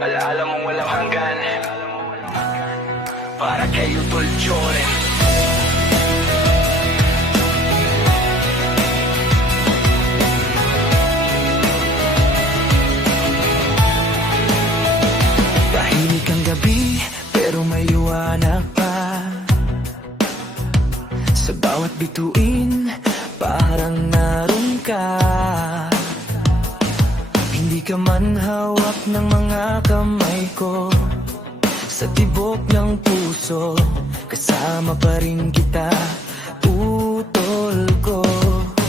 Alaala mong walang hanggan, para kay Utol Chore. Tahimik ang gabi, pero may liwanag pa. Sa bawat bituin, parang naroon ka. Hindi ka man hawak ng mga kamay ko, sa tibok ng puso, kasama pa rin kita, utol ko.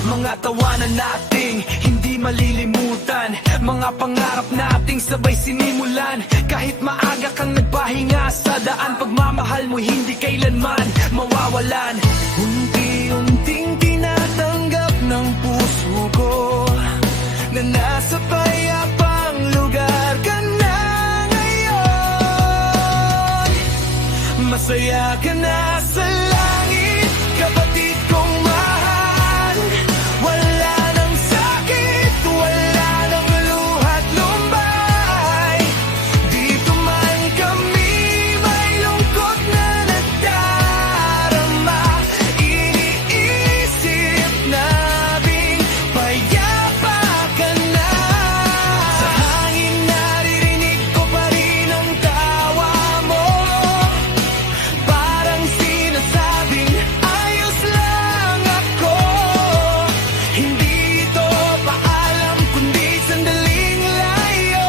Mga tawanan nating hindi malilimutan, mga pangarap nating sabay sinimulan. Kahit maaga kang nagpahinga sa daan, pagmamahal mo hindi kailanman mawawalan. Unti-unting tinatanggap ng puso ko na nasa payapang lugar ka na ngayon. Masaya ka na sa langit, kapatid kong mahal. Wala nang sakit, wala nang luha't lumbay. Dito man kami may lungkot na nagdarama. Iniisip namin payapa ka na. Sa hangin naririnig ko pa rin ang tawa mo, parang sinasabing ayos lang ako. Hindi ito paalam kundi sandaling layo.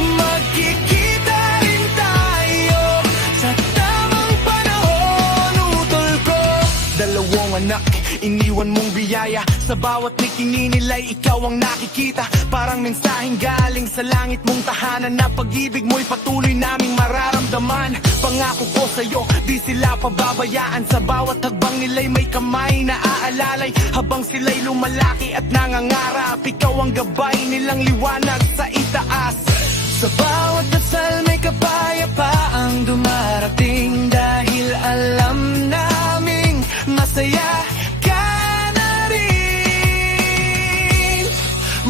Magkikita rin tayo sa tamang panahon, utol ko. Dalawang anak, iniwan mong biyaya. Sa bawat nikini nila'y ikaw ang nakikita. Parang mensaheng galing sa langit mong tahanan, na pag-ibig mo'y patuloy naming mararamdaman. Pangako ko sa'yo, di sila pababayaan. Sa bawat hagbang nila'y may kamay na aalalay. Habang sila'y lumalaki at nangangarap, ikaw ang gabay nilang liwanag sa itaas. Sa bawat dasal may kapayapaang dumarating, dahil alam naming masaya ka na rin.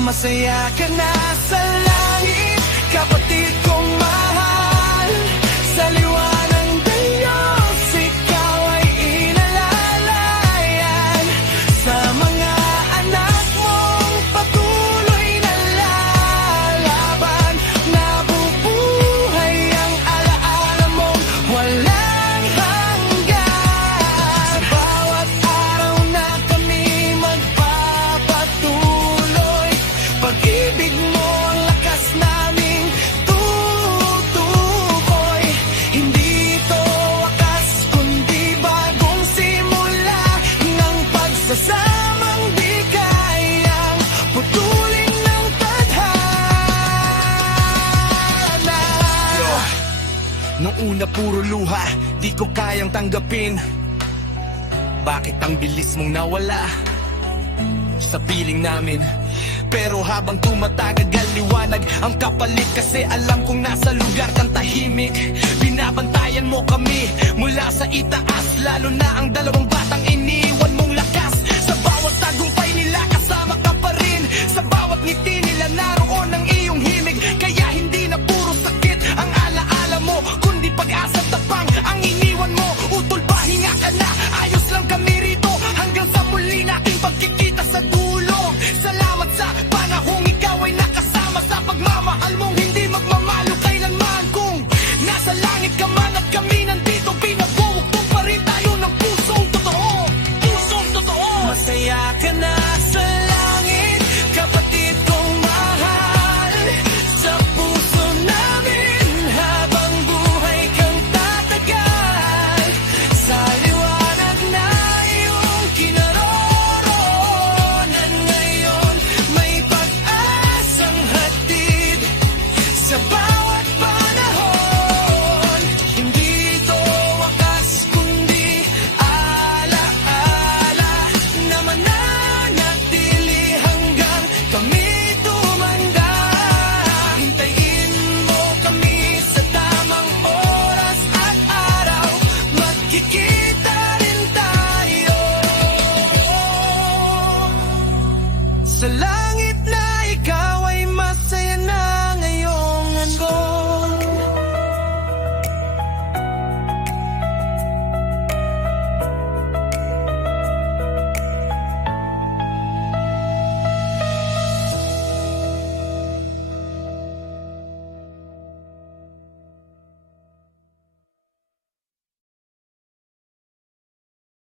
Masaya ka na sa langit, kapatid kong mahal. Sa liwanag ng Diyos, ikaw ay inalalayan. Sa mga anak mong patuloy na lalaban, nabubuhay ang alaala mong walang hanggan. Sa bawat araw na kami magpapatuloy, pag-ibig mo ang lakas naming tutukoy. Hindi ito wakas kundi bagong simula ng pagsasamang di kayang putulin ng tadhana. Nung una puro luha, di ko kayang tanggapin. Bakit ang bilis mong nawala sa piling namin? Pero habang tumatagal liwanag ang kapalit, kasi alam kong nasa lugar kang tahimik. Binabantayan mo kami mula sa itaas, lalo na ang dalawang batang iniwan mong lakas. Sa bawat tagumpay nila kasama ka pa rin, sa bawat ngiti nila naroon ang iyong himig. Kaya hindi na puro sakit ang alaala mo, kundi pag-asa tapang ang iniwan mo. Utol, pahinga ka na, ayos lang kami rito, hanggang sa muli nating pagkikita sa dulong. Salamat sa panahong ikaw ay nakasama, sa pagmamahal mong hindi magmamalo kailanman. Kung nasa langit ka man at kami nandito, pinabuhok pa rin tayo ng pusong totoo. Pusong totoo. Masaya ka na sa langit, kapatid kong mahal. Sa puso namin habang buhay kang tatagal. Sa liwanag na iyong kinaroroonan ngayon, may pag-asang hatid sa bawat panahon. Hindi ito wakas kundi alaala na mananatili hanggang kami tumanda. Hintayin mo kami sa tamang oras at araw, magkikita rin tayo sa langit na